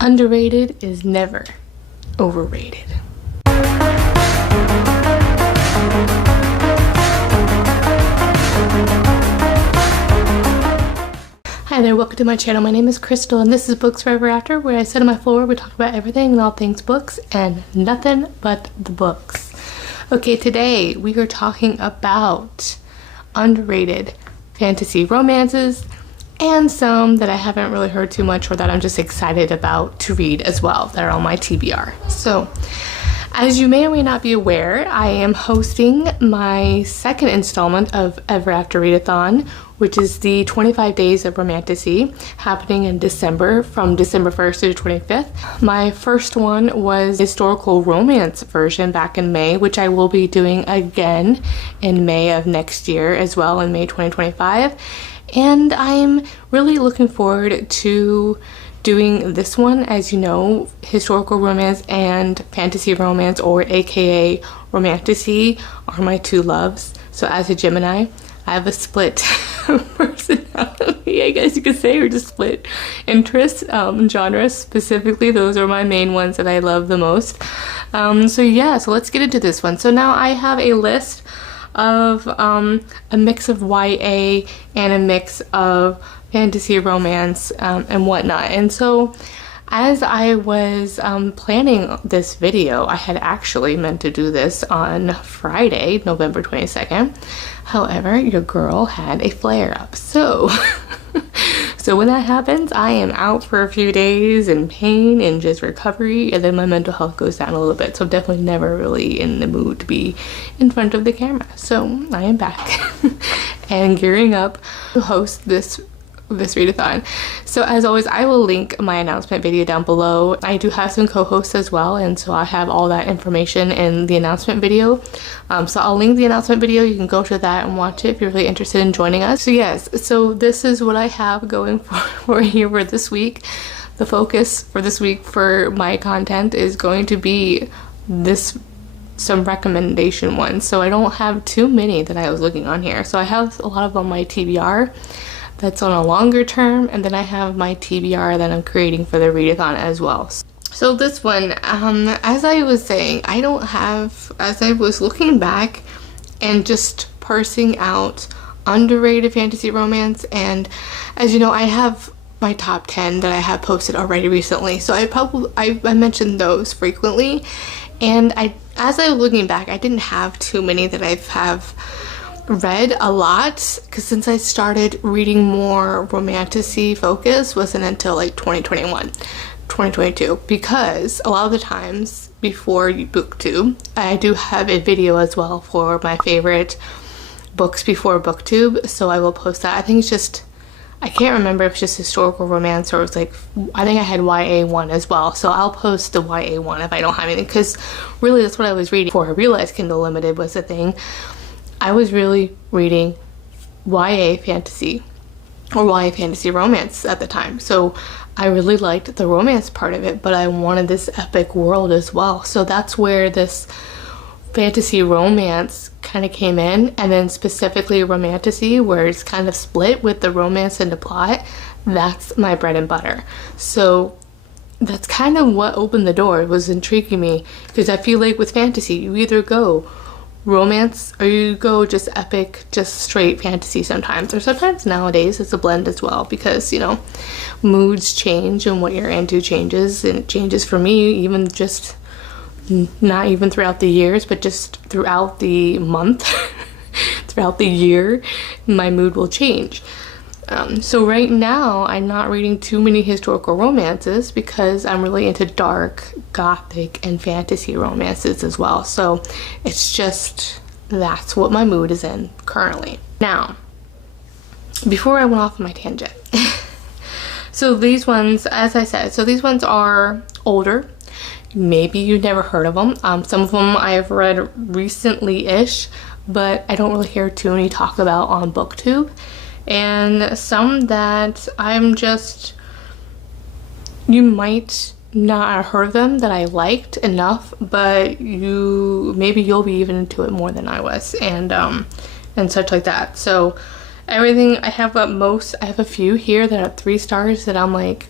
Underrated is never overrated. Hi there, welcome to my channel. My name is Crystal and this is Books Forever After, where I sit on my floor, we talk about everything and all things books and nothing but the books. Okay, today we are talking about underrated fantasy romances and some that I haven't really heard too much or that I'm just excited about to read as well that are on my TBR. So, as you may or may not be aware, I am hosting my second installment of Ever After Readathon, which is the 25 Days of Romantasy, happening in December, from December 1st to the 25th. My first one was historical romance version back in May, which I will be doing again in May of next year as well, in May 2025. And I'm really looking forward to doing this one. As you know, historical romance and fantasy romance, or aka romantasy, are my two loves. So as a Gemini, I have a split personality, I guess you could say, or just split interest, genres specifically. Those are my main ones that I love the most. So yeah, so let's get into this one. So now I have a list of a mix of YA and a mix of fantasy romance and whatnot. And so as I was planning this video, I had actually meant to do this on Friday, November 22nd. However, your girl had a flare-up. So when that happens, I am out for a few days in pain and just recovery, and then my mental health goes down a little bit. So I'm definitely never really in the mood to be in front of the camera. So I am back and gearing up to host this readathon. So as always, I will link my announcement video down below. I do have some co-hosts as well, and so I have all that information in the announcement video. So I'll link the announcement video. You can go to that and watch it if you're really interested in joining us. So yes, so this is what I have going for here for this week. The focus for this week for my content is going to be some recommendation ones. So I don't have too many that I was looking on here. So I have a lot of on my TBR that's on a longer term, and then I have my TBR that I'm creating for the readathon as well. So this one, as I was saying, as I was looking back and just parsing out underrated fantasy romance, and as you know, I have my top 10 that I have posted already recently, so I mentioned those frequently, and as I was looking back, I didn't have too many that I have read a lot, because since I started reading more romantasy focus wasn't until like 2022, because a lot of the times before booktube, I do have a video as well for my favorite books before booktube, so I will post that. I think it's just, I can't remember if it's just historical romance or it's like, I think I had YA one as well, so I'll post the YA one if I don't have anything, because really that's what I was reading before I realized Kindle Limited was a thing. I was really reading YA fantasy or YA fantasy romance at the time. So I really liked the romance part of it, but I wanted this epic world as well. So that's where this fantasy romance kind of came in, and then specifically romantasy, where it's kind of split with the romance and the plot. That's my bread and butter. So that's kind of what opened the door. It was intriguing me, because I feel like with fantasy, you either go romance or you go just epic, just straight fantasy sometimes, or sometimes nowadays it's a blend as well, because you know, moods change and what you're into changes, and it changes for me even just not even throughout the years, but just throughout the month throughout the year my mood will change. So right now I'm not reading too many historical romances because I'm really into dark, gothic, and fantasy romances as well. So it's just, that's what my mood is in currently. Now, before I went off on my tangent, so these ones, as I said, so these ones are older. Maybe you've never heard of them. Some of them I've read recently-ish, but I don't really hear too many talk about on BookTube. And some that I'm just, you might not have heard of them, that I liked enough, but maybe you'll be even into it more than I was, and such like that. So everything I have, I have a few here that are 3 stars that I'm like,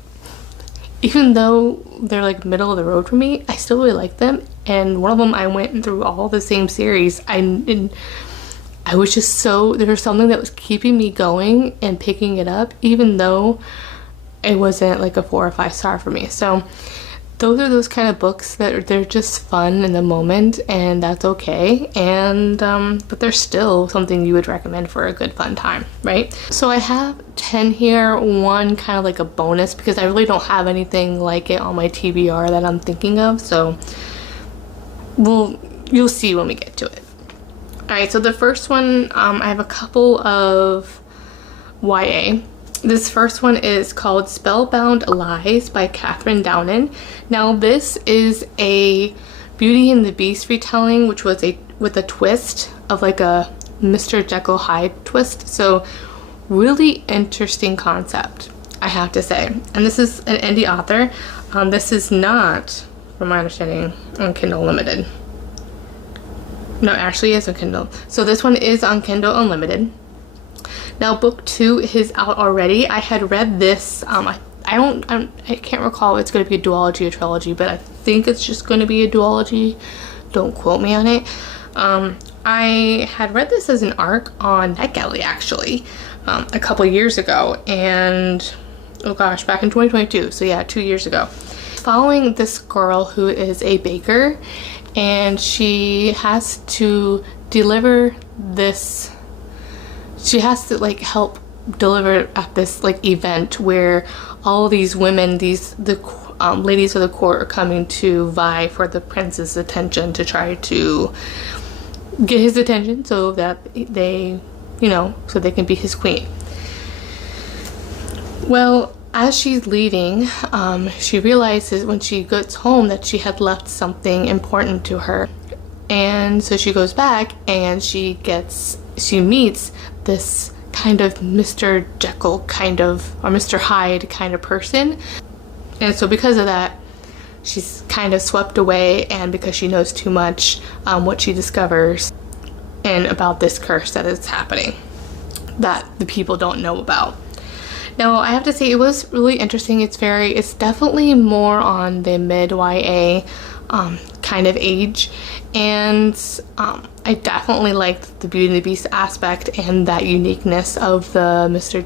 even though they're like middle of the road for me, I still really like them. And one of them, I went through all the same series. I was just so, there was something that was keeping me going and picking it up, even though it wasn't like a 4 or 5 star for me. So those are those kind of books that they're just fun in the moment, and that's okay. And but they're still something you would recommend for a good fun time, right? So I have 10 here, one kind of like a bonus because I really don't have anything like it on my TBR that I'm thinking of. So you'll see when we get to it. Alright, so the first one, I have a couple of YA. This first one is called Spellbound Lies by Catherine Downen. Now this is a Beauty and the Beast retelling, which was with a twist of like a Mr. Jekyll Hyde twist. So really interesting concept, I have to say. And this is an indie author. This is not, from my understanding, on Kindle Unlimited. No, actually is on Kindle. So this one is on Kindle Unlimited. Now book 2 is out already. I had read this, I can't recall if it's going to be a duology or trilogy, but I think it's just going to be a duology. Don't quote me on it. I had read this as an ARC on NetGalley actually, a couple years ago, and oh gosh, back in 2022. So yeah, 2 years ago. Following this girl who is a baker, and she has to deliver this, she has to like help deliver at this like event where all these women, the ladies of the court are coming to vie for the prince's attention, to try to get his attention so that they, you know, so they can be his queen. Well, as she's leaving, she realizes when she gets home that she had left something important to her. And so she goes back and she meets this kind of Mr. Jekyll kind of, or Mr. Hyde kind of person. And so because of that, she's kind of swept away, and because she knows too much, what she discovers and about this curse that is happening that the people don't know about. Now, I have to say it was really interesting. It's definitely more on the mid YA kind of age, and I definitely liked the Beauty and the Beast aspect and that uniqueness of the Mr.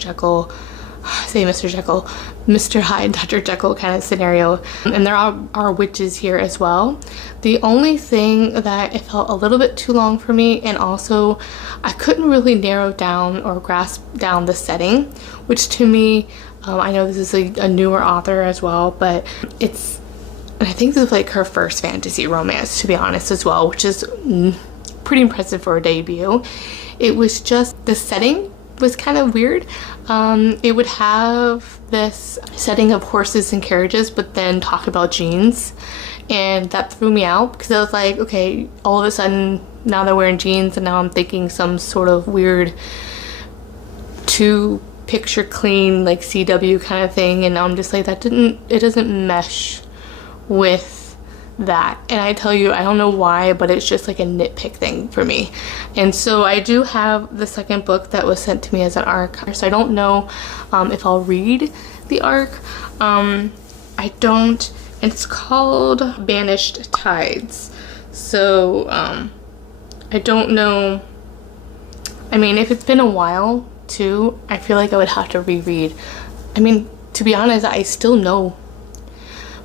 Hyde, Dr. Jekyll kind of scenario. And there are witches here as well. The only thing that it felt a little bit too long for me, and also I couldn't really narrow down or grasp down the setting, which to me, I know this is a newer author as well, but and I think this is like her first fantasy romance, to be honest, as well, which is pretty impressive for a debut. It was just, the setting was kind of weird. It would have this setting of horses and carriages, but then talk about jeans, and that threw me out because I was like, okay, all of a sudden now they're wearing jeans, and now I'm thinking some sort of weird picture clean like CW kind of thing, and I'm just like, it doesn't mesh with that. And I tell you, I don't know why, but it's just like a nitpick thing for me. And so I do have the second book that was sent to me as an ARC, so I don't know if I'll read the ARC. I don't, and it's called Banished Tides. So I don't know, I mean, if it's been a while too, I feel like I would have to reread. I mean, to be honest, I still know,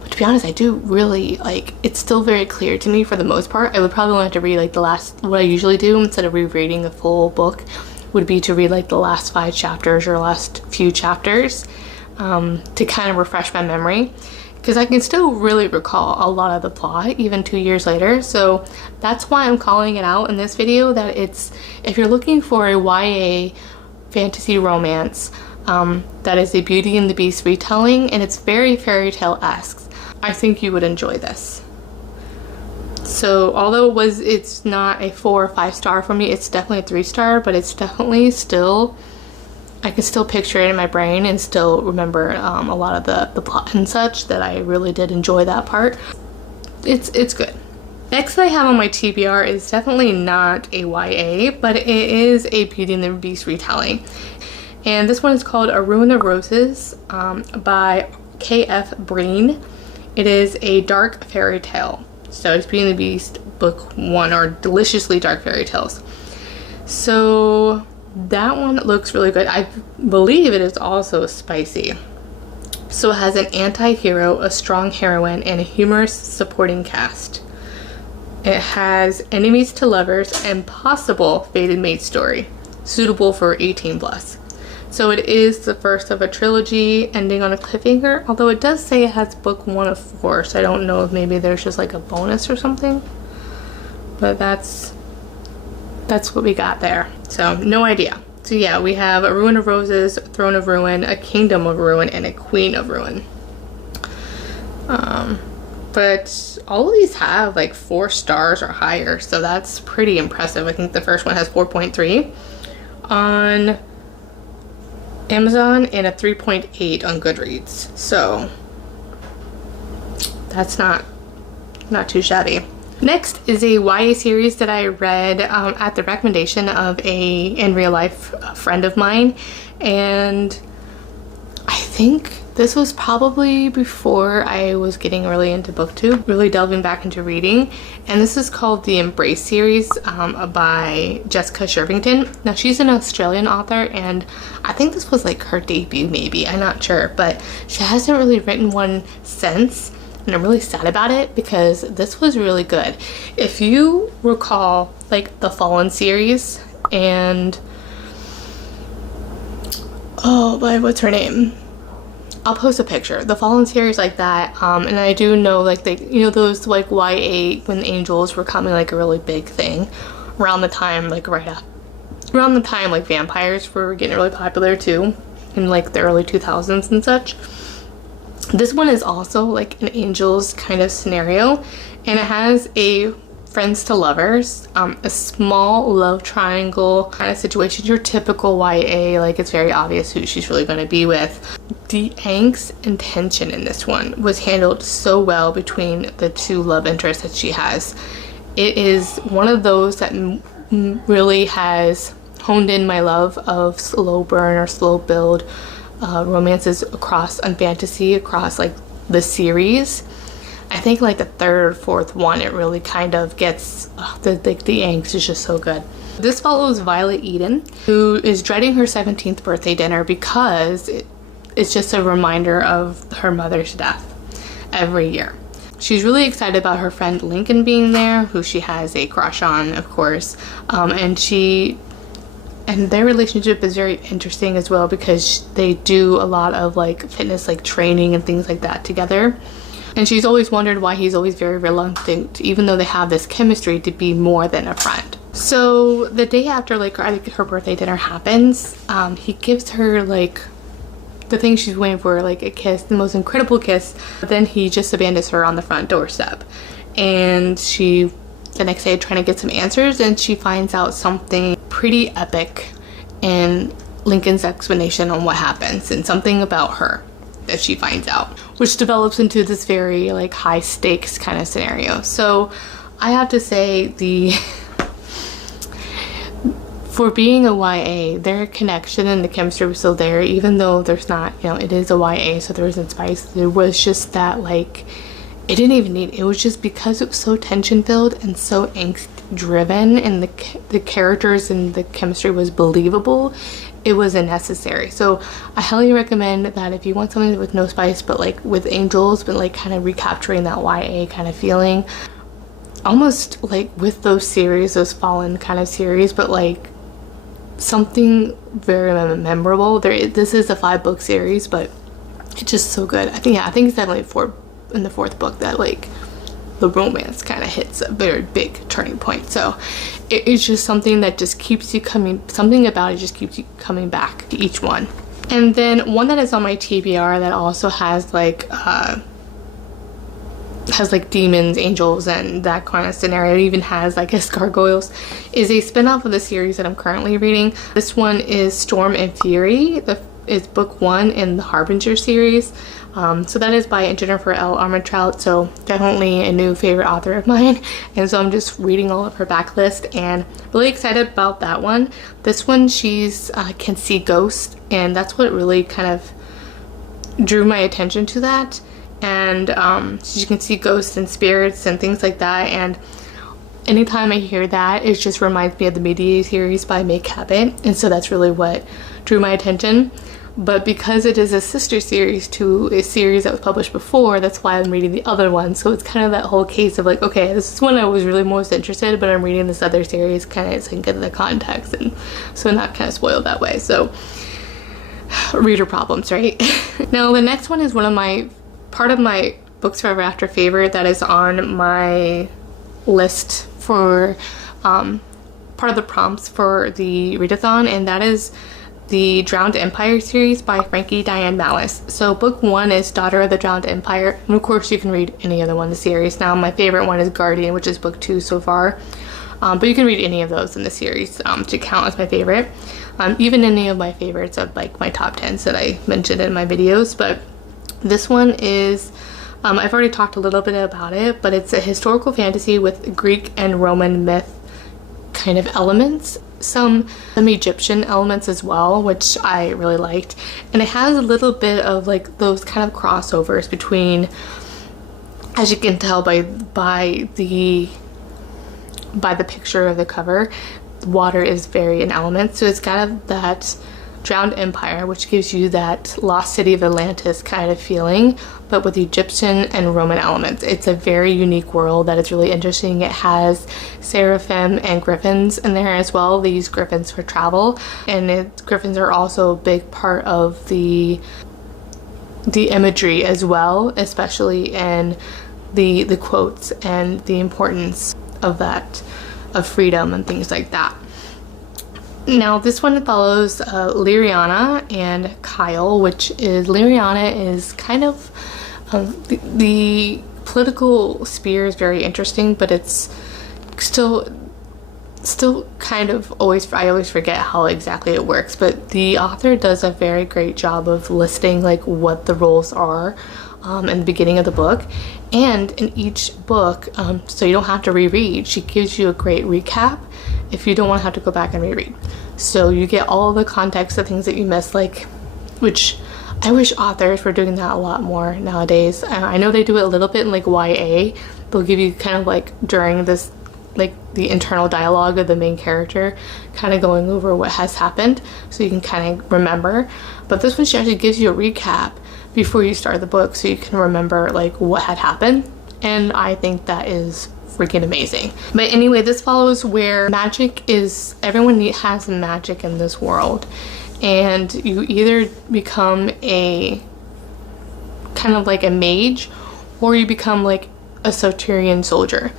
but to be honest, I do really, like, it's still very clear to me for the most part. I would probably want to read like what I usually do instead of rereading a full book would be to read like the last 5 chapters or last few chapters to kind of refresh my memory, because I can still really recall a lot of the plot even 2 years later. So that's why I'm calling it out in this video, that if you're looking for a YA fantasy romance that is a Beauty and the Beast retelling, and it's very fairy tale-esque, I think you would enjoy this. So although it's not a 4 or 5 star for me, it's definitely a 3 star, but it's definitely still, I can still picture it in my brain and still remember a lot of the plot and such, that I really did enjoy that part. It's good. Next I have on my TBR is definitely not a YA, but it is a Beauty and the Beast retelling. And this one is called A Ruin of Roses by K.F. Breen. It is a dark fairy tale. So it's Beauty and the Beast book 1, or Deliciously Dark Fairy Tales. So that one looks really good. I believe it is also spicy. So it has an anti-hero, a strong heroine, and a humorous supporting cast. It has enemies to lovers and possible fated mate story, suitable for 18 plus. So it is the first of a trilogy ending on a cliffhanger, although it does say it has book 1 of 4, so I don't know if maybe there's just like a bonus or something. But that's what we got there. So no idea. So yeah, we have a Ruin of Roses, Throne of Ruin, a Kingdom of Ruin, and a Queen of Ruin. But all of these have like 4 stars or higher, so that's pretty impressive. I think the first one has 4.3 on Amazon and a 3.8 on Goodreads. So that's not too shabby. Next is a YA series that I read at the recommendation of a in real life friend of mine, and I think this was probably before I was getting really into booktube, really delving back into reading, and this is called the Embrace series by Jessica Shervington. Now she's an Australian author, and I think this was like her debut maybe, I'm not sure, but she hasn't really written one since. And I'm really sad about it because this was really good. If you recall like the Fallen series and oh boy, what's her name? I'll post a picture. The Fallen series like that, and I do know like those like YA when angels were coming like a really big thing around the time like around the time like vampires were getting really popular too in like the early 2000s and such. This one is also like an angels kind of scenario, and it has a friends to lovers, a small love triangle kind of situation, your typical YA, like it's very obvious who she's really going to be with. The angst and tension in this one was handled so well between the 2 love interests that she has. It is one of those that really has honed in my love of slow burn or slow build romances across on fantasy across like the series. I think like the 3rd or 4th one it really kind of gets the angst is just so good. This follows Violet Eden, who is dreading her 17th birthday dinner because it's just a reminder of her mother's death every year. She's really excited about her friend Lincoln being there, who she has a crush on, of course, and their relationship is very interesting as well because they do a lot of like fitness like training and things like that together. And she's always wondered why he's always very reluctant, even though they have this chemistry, to be more than a friend. So the day after like her birthday dinner happens, he gives her like the thing she's waiting for, like a kiss, the most incredible kiss. But then he just abandons her on the front doorstep, and she the next day trying to get some answers, and she finds out something pretty epic in Lincoln's explanation on what happens, and something about her that she finds out, which develops into this very like high stakes kind of scenario. So I have to say for being a YA, their connection and the chemistry was still there, even though there's not, it is a YA, so there isn't spice. There was just that like it didn't even need it was just because it was so tension filled and so angst driven, and the characters and the chemistry was believable. It was unnecessary. So I highly recommend that if you want something with no spice but like with angels, but like kind of recapturing that YA kind of feeling, almost like with those series, those Fallen kind of series, but like something very memorable. This is a 5-book series, but it's just so good. I think it's definitely in the 4th book that like the romance kind of hits a very big turning point. So it's just something that just keeps you something about it just keeps you coming back to each one. And then one that is on my TBR that also has like demons, angels, and that kind of scenario. It even has like gargoyles, is a spin-off of the series that I'm currently reading. This one is Storm and Fury. It's book 1 in the Harbinger series. So that is by Jennifer L. Armentrout, so definitely a new favorite author of mine, and so I'm just reading all of her backlist and really excited about that one. This one, she's can see ghosts, and that's what really kind of drew my attention to that. And so you can see ghosts and spirits and things like that, and anytime I hear that, it just reminds me of the Media series by May Cabot, and so that's really what drew my attention. But because it is a sister series to a series that was published before, that's why I'm reading the other one. So it's kind of that whole case of like, okay, this is one I was really most interested in, but I'm reading this other series kind of so I can get the context, and so not kind of spoiled that way. So reader problems, right? Now the next one is part of my Books Forever After favorite that is on my list for part of the prompts for the readathon, and that is the Drowned Empire series by Frankie Diane Malice. So book 1 is Daughter of the Drowned Empire, and of course you can read any other one in the series. Now my favorite one is Guardian, which is book 2 so far, but you can read any of those in the series to count as my favorite. Even any of my favorites of like my top 10s that I mentioned in my videos. But this one is I've already talked a little bit about it, but it's a historical fantasy with Greek and Roman myth kind of elements, some Egyptian elements as well, which I really liked. And it has a little bit of like those kind of crossovers between, as you can tell by the picture of the cover, water is very an element. So it's kind of that Drowned Empire, which gives you that lost city of Atlantis kind of feeling, but with Egyptian and Roman elements. It's a very unique world that is really interesting. It has seraphim and griffins in there as well. They use griffins for travel, and griffins are also a big part of the imagery as well, especially in the quotes and the importance of that, of freedom and things like that. Now this one follows Liriana and Kyle, which is, Liriana is kind of, the political sphere is very interesting, but it's still kind of I always forget how exactly it works, but the author does a very great job of listing like what the roles are in the beginning of the book, and in each book, so you don't have to reread, she gives you a great recap if you don't want to have to go back and reread. So you get all the context of things that you missed, like, which I wish authors were doing that a lot more nowadays. I know they do it a little bit in like YA. They'll give you kind of like during this, like the internal dialogue of the main character, kind of going over what has happened so you can kind of remember. But this one, she actually gives you a recap before you start the book so you can remember like what had happened, and I think that is freaking amazing. But anyway, this follows where magic is, everyone has magic in this world, and you either become a kind of like a mage or you become like a Soterian soldier,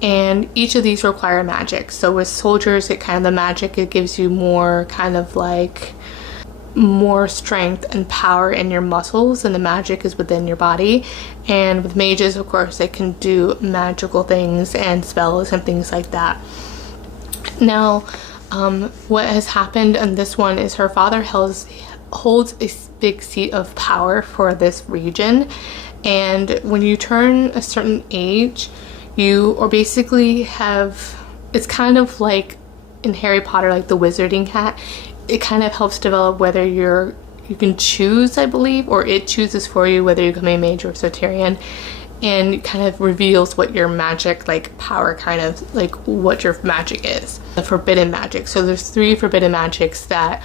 and each of these require magic. So with soldiers, it kind of, the magic, it gives you more kind of like more strength and power in your muscles, and the magic is within your body. And with mages, of course, they can do magical things and spells and things like that. Now what has happened in this one is her father holds a big seat of power for this region, and when you turn a certain age, you or basically have, it's kind of like in Harry Potter, like the wizarding hat. It kind of helps develop whether you can choose, I believe, or it chooses for you whether you become a mage or Soterian, and it kind of reveals what your magic like power, kind of like what your magic is. The forbidden magic. So there's 3 forbidden magics that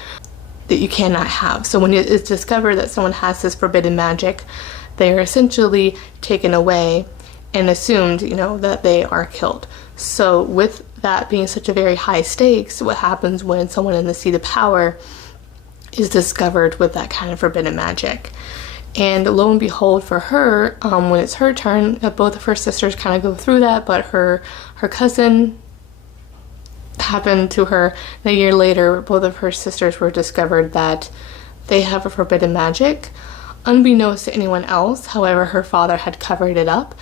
you cannot have. So when it's discovered that someone has this forbidden magic, they are essentially taken away and assumed, you know, that they are killed. So with that being such a very high stakes, what happens when someone in the seat of power is discovered with that kind of forbidden magic? And lo and behold, for her, when it's her turn, both of her sisters kind of go through that, but her cousin happened to her, and a year later both of her sisters were discovered that they have a forbidden magic, unbeknownst to anyone else. However, her father had covered it up.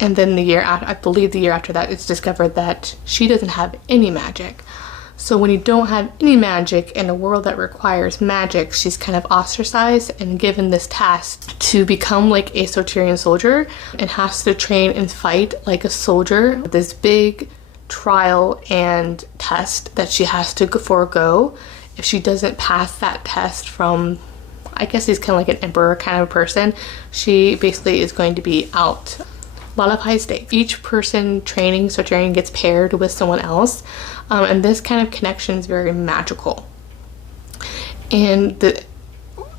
And then the year after, I believe the year after that, it's discovered that she doesn't have any magic. So when you don't have any magic in a world that requires magic, she's kind of ostracized and given this task to become like a Soterian soldier, and has to train and fight like a soldier. This big trial and test that she has to forego. If she doesn't pass that test from, I guess he's kind of like an emperor kind of person. She basically is going to be out. A lot of high stakes. Each person training Soterian gets paired with someone else, and this kind of connection is very magical. And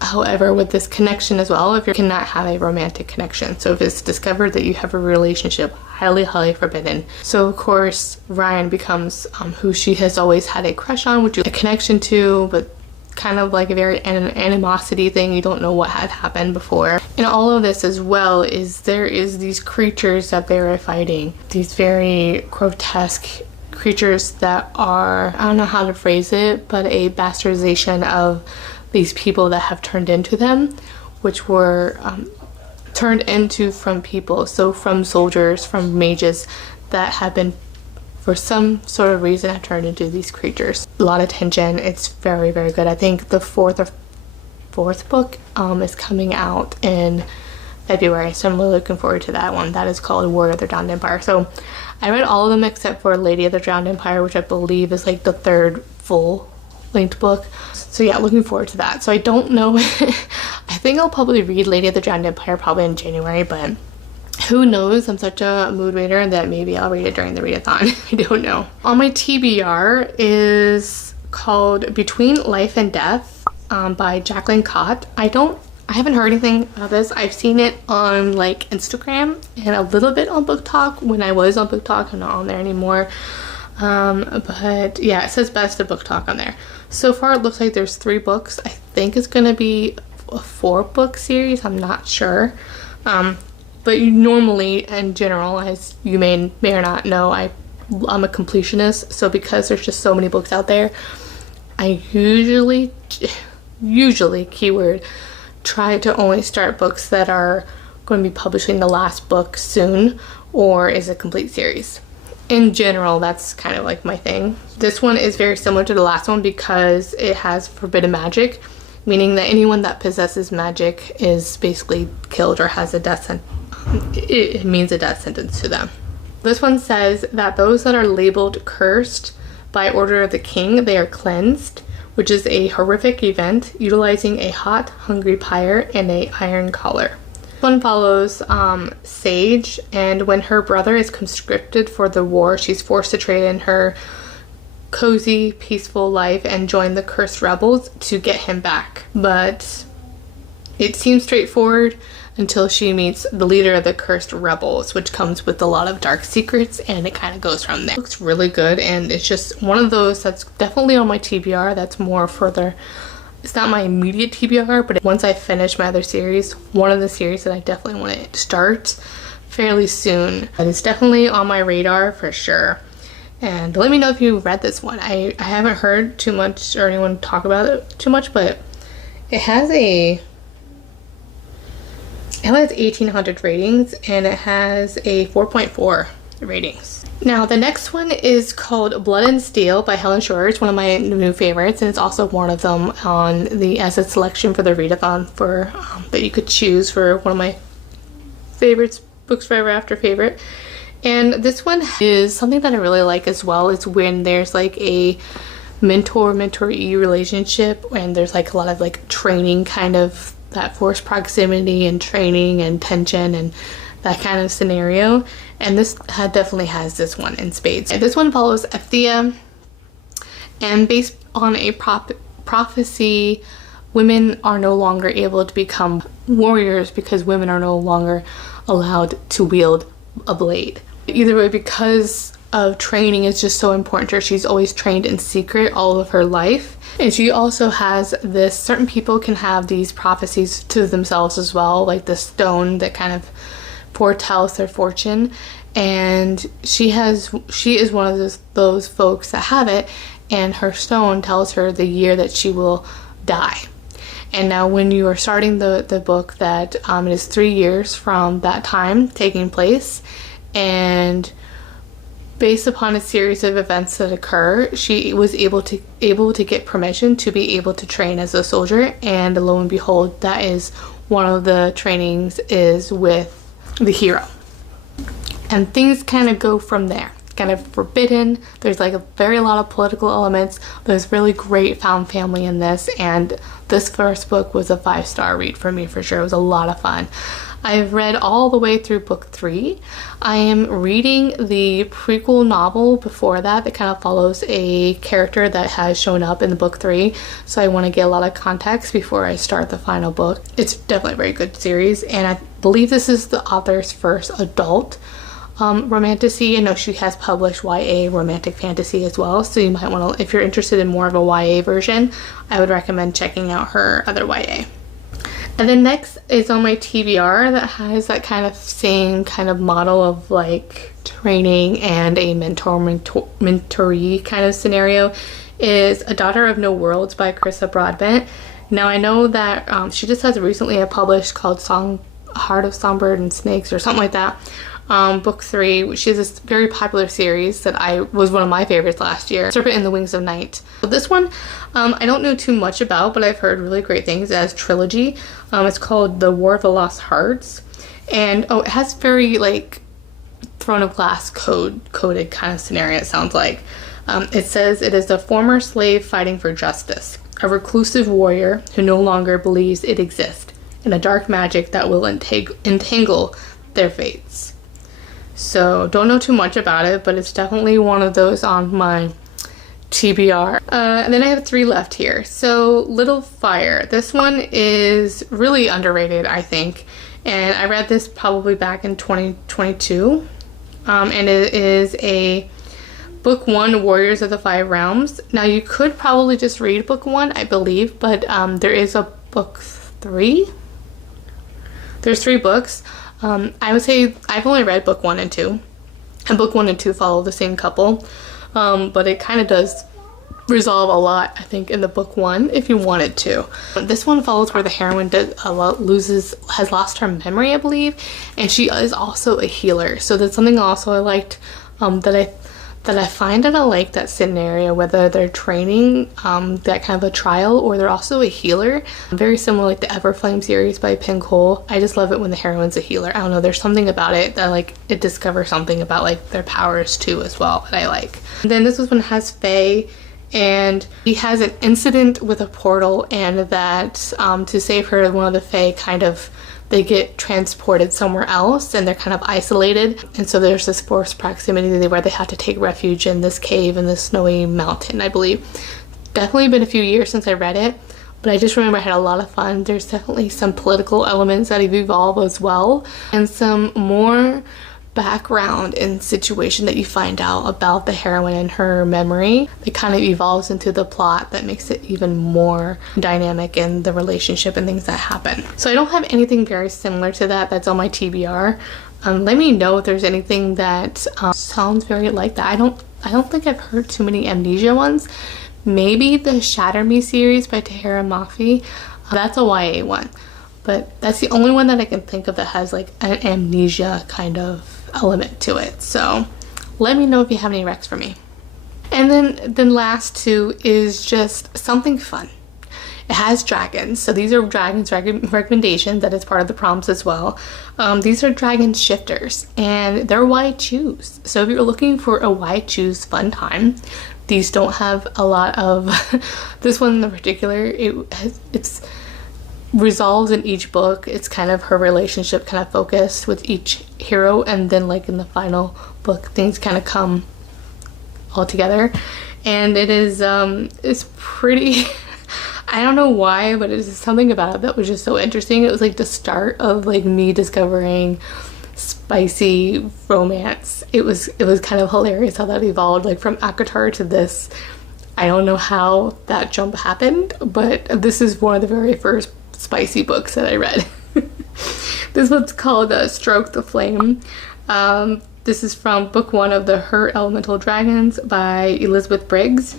however, with this connection as well, if you cannot have a romantic connection, so if it's discovered that you have a relationship, highly forbidden. So of course Ryan becomes who she has always had a crush on, which is a connection to, but kind of like a very animosity thing. You don't know what had happened before. And all of this as well is there is these creatures that they are fighting, these very grotesque creatures that are, I don't know how to phrase it, but a bastardization of these people that have turned into them, which were turned into from people, so from soldiers, from mages that have been, for some sort of reason, have turned into these creatures. A lot of tension. It's very good. I think the fourth book is coming out in February, so I'm really looking forward to that one. That is called Warrior of the Drowned Empire. So I read all of them except for Lady of the Drowned Empire, which I believe is like the third full-length book. So yeah, looking forward to that. So I don't know. I think I'll probably read Lady of the Drowned Empire probably in January, but who knows? I'm such a mood reader that maybe I'll read it during the readathon. I don't know. On my TBR is called Between Life and Death by Jacqueline Cott. I haven't heard anything about this. I've seen it on like Instagram and a little bit on Book Talk when I was on Book Talk. I'm not on there anymore. But yeah, it says Best of Book Talk on there. So far it looks like there's 3 books. I think it's gonna be a 4-book series. I'm not sure. But normally, in general, as you may or not know, I'm a completionist. So because there's just so many books out there, I usually keyword, try to only start books that are going to be publishing the last book soon or is a complete series. In general, that's kind of like my thing. This one is very similar to the last one because it has forbidden magic, meaning that anyone that possesses magic is basically killed or has a death sentence. It means a death sentence to them. This one says that those that are labeled cursed by order of the king, they are cleansed, which is a horrific event utilizing a hot, hungry pyre and a iron collar. This one follows Sage, and when her brother is conscripted for the war, she's forced to trade in her cozy, peaceful life and join the cursed rebels to get him back. But it seems straightforward until she meets the leader of the cursed rebels, which comes with a lot of dark secrets, and it kind of goes from there. It looks really good, and it's just one of those that's definitely on my TBR. That's more further, it's not my immediate TBR, but once I finish my other series, one of the series that I definitely want to start fairly soon. And it's definitely on my radar for sure. And let me know if you read this one. I haven't heard too much or anyone talk about it too much, but it has 1,800 ratings and it has a 4.4 ratings. Now the next one is called Blood and Steel by Helen Shorter. It's one of my new favorites, and it's also one of them on the asset selection for the readathon for that you could choose for one of my favorites, books forever after favorite. And this one is something that I really like as well. It's when there's like a mentor-mentoree relationship and there's like a lot of like training, kind of that forced proximity and training and tension and that kind of scenario. And this definitely has this one in spades. And this one follows Athea, and based on a prophecy, women are no longer able to become warriors because women are no longer allowed to wield a blade. Either way, because of training is just so important to her. She's always trained in secret all of her life. And she also has this, certain people can have these prophecies to themselves as well, like the stone that kind of foretells their fortune. And she is one of those folks that have it, and her stone tells her the year that she will die. And now when you are starting the book, that it is 3 years from that time taking place, and based upon a series of events that occur, she was able to get permission to be able to train as a soldier. And lo and behold, that is one of the trainings is with the hero, and things kind of go from there. kind of forbidden. There's like a very lot of political elements. There's really great found family in this, and this first book was a 5-star read for me for sure. It was a lot of fun. I've read all the way through book 3. I am reading the prequel novel before that kind of follows a character that has shown up in the book 3, so I want to get a lot of context before I start the final book. It's definitely a very good series, and I believe this is the author's first adult romantasy. I know she has published YA romantic fantasy as well, so you might want to, if you're interested in more of a YA version, I would recommend checking out her other YA. And then next is on my TBR that has that kind of same kind of model of like training and a mentoree kind of scenario, is A Daughter of No Worlds by Carissa Broadbent. Now I know that she just has recently published called Heart of Songbird and Snakes or something like that. Book 3, which is this very popular series that was one of my favorites last year, Serpent in the Wings of Night. So this one, I don't know too much about, but I've heard really great things as trilogy. It's called The War of the Lost Hearts, and it has very like Throne of Glass coded kind of scenario, it sounds like. It says it is a former slave fighting for justice, a reclusive warrior who no longer believes it exists, and a dark magic that will entangle their fates. So don't know too much about it, but it's definitely one of those on my TBR. And then I have 3 left here. So Little Fire. This one is really underrated, I think. And I read this probably back in 2022. And it is a book 1, Warriors of the 5 Realms. Now you could probably just read book 1, I believe, but there is a book 3. There's 3 books. I would say I've only read book 1 and 2, and book 1 and 2 follow the same couple, but it kind of does resolve a lot, I think, in the book 1 if you wanted to. This one follows where the heroine has lost her memory, I believe, and she is also a healer. So that's something also I liked, that I find that I like that scenario, whether they're training, that kind of a trial, or they're also a healer. Very similar like the Everflame series by Pin Cole. I just love it when the heroine's a healer. I don't know, there's something about it that like it discovers something about like their powers too as well that I like. And then this one has Faye, and he has an incident with a portal, and that to save her, one of the Fae they get transported somewhere else and they're kind of isolated, and so there's this forced proximity where they have to take refuge in this cave in this snowy mountain, I believe. Definitely been a few years since I read it, but I just remember I had a lot of fun. There's definitely some political elements that have evolved as well, and some more background and situation that you find out about the heroine and her memory. It kind of evolves into the plot that makes it even more dynamic in the relationship and things that happen. So I don't have anything very similar to that that's on my TBR. Let me know if there's anything that sounds very like that. I don't think I've heard too many amnesia ones. Maybe the Shatter Me series by Tahira Mafi. That's a YA one, but that's the only one that I can think of that has like an amnesia kind of element to it. So let me know if you have any recs for me. And then last 2 is just something fun. It has dragons, so these are dragons recommendations that is part of the prompts as well. These are dragon shifters, and they're why choose. So if you're looking for a why choose fun time, these don't have a lot of this one in particular. It's resolves in each book. It's kind of her relationship kind of focused with each hero, and then like in the final book things kind of come all together, and it is it's pretty I don't know why, but it's something about it that was just so interesting. It was like the start of like me discovering spicy romance. It was kind of hilarious how that evolved, like from ACOTAR to this. I don't know how that jump happened, but this is one of the very first spicy books that I read. This one's called Stroke the Flame. This is from book 1 of the Her Elemental Dragons by Elizabeth Briggs.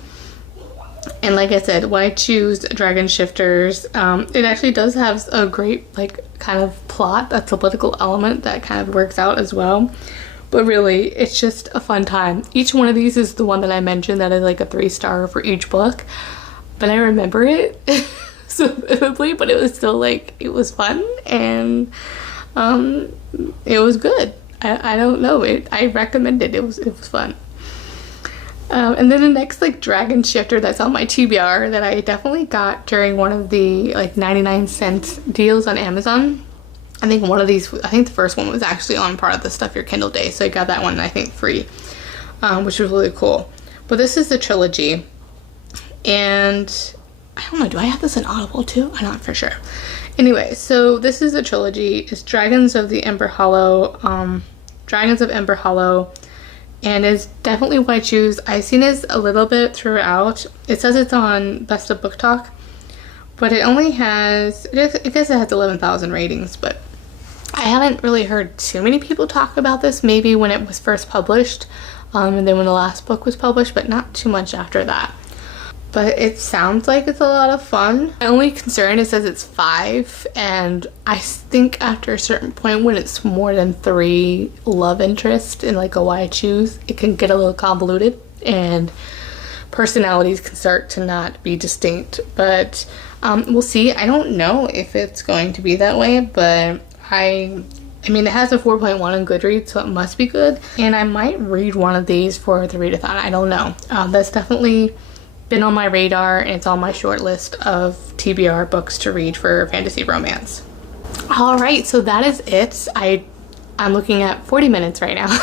And like I said, why choose dragon shifters? It actually does have a great like kind of plot. That's a political element that kind of works out as well. But really, it's just a fun time. Each one of these is the one that I mentioned that is like a 3-star for each book. But I remember it so vividly, but it was still like, it was fun, and it was good. I don't know, I recommend it. It was fun. And then the next like dragon shifter that's on my TBR that I definitely got during one of the like 99-cent deals on Amazon. I think one of these, I think the first one was actually on part of the Stuff Your Kindle Day, so I got that one I think free, which was really cool. But this is the trilogy, and I don't know, do I have this in Audible too? I'm not for sure. Anyway, so this is the trilogy. It's Dragons of Ember Hollow, and it's definitely what I choose. I've seen this a little bit throughout. It says it's on Best of Book Talk, but it only has, I guess it has 11,000 ratings, but I haven't really heard too many people talk about this. Maybe when it was first published, and then when the last book was published, but not too much after that. But it sounds like it's a lot of fun. My only concern, it says it's 5, and I think after a certain point when it's more than 3 love interests in like a why I choose, it can get a little convoluted and personalities can start to not be distinct. But we'll see. I don't know if it's going to be that way, but I mean, it has a 4.1 on Goodreads, so it must be good. And I might read one of these for the readathon. I don't know. That's definitely been on my radar, and it's on my short list of TBR books to read for fantasy romance. All right, so that is it. I'm looking at 40 minutes right now.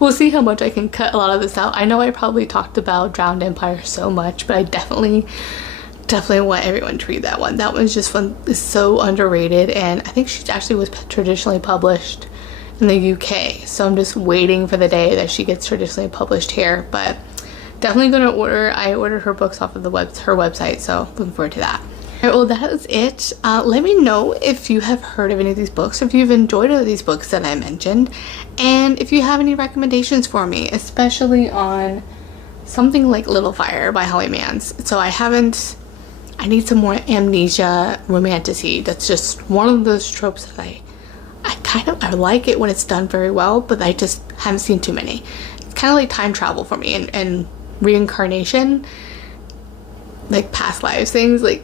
We'll see how much I can cut a lot of this out. I know I probably talked about Drowned Empire so much, but I definitely want everyone to read that one. That one's just fun. It's so underrated, and I think she actually was traditionally published in the UK, so I'm just waiting for the day that she gets traditionally published here. But definitely gonna order. I ordered her books off of her website, so looking forward to that. Alright, well, that is it. Let me know if you have heard of any of these books, if you've enjoyed any of these books that I mentioned, and if you have any recommendations for me, especially on something like Little Fire by Holly Mans. So I need some more amnesia romantasy. That's just one of those tropes that I like it when it's done very well, but I just haven't seen too many. It's kind of like time travel for me, and reincarnation, like past lives things. Like,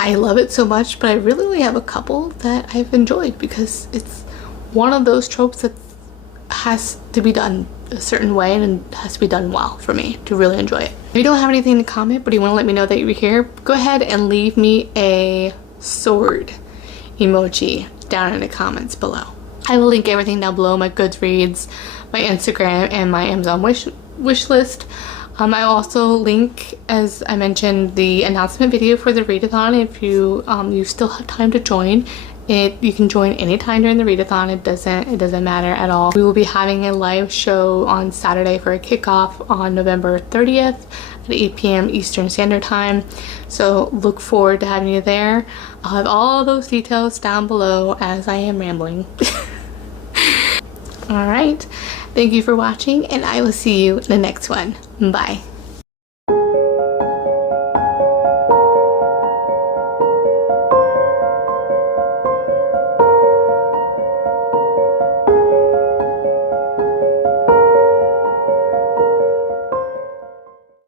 I love it so much, but I really only have a couple that I've enjoyed because it's one of those tropes that has to be done a certain way and it has to be done well for me to really enjoy it. If you don't have anything to comment, but you want to let me know that you're here, go ahead and leave me a sword emoji down in the comments below. I will link everything down below, my Goodreads, my Instagram, and my Amazon wish list. I also link, as I mentioned, the announcement video for the readathon. If you still have time to join it, you can join anytime during the readathon. It doesn't matter at all. We will be having a live show on Saturday for a kickoff on November 30th at 8 p.m. Eastern Standard Time. So look forward to having you there. I'll have all those details down below as I am rambling. Alright, thank you for watching, and I will see you in the next one. Bye.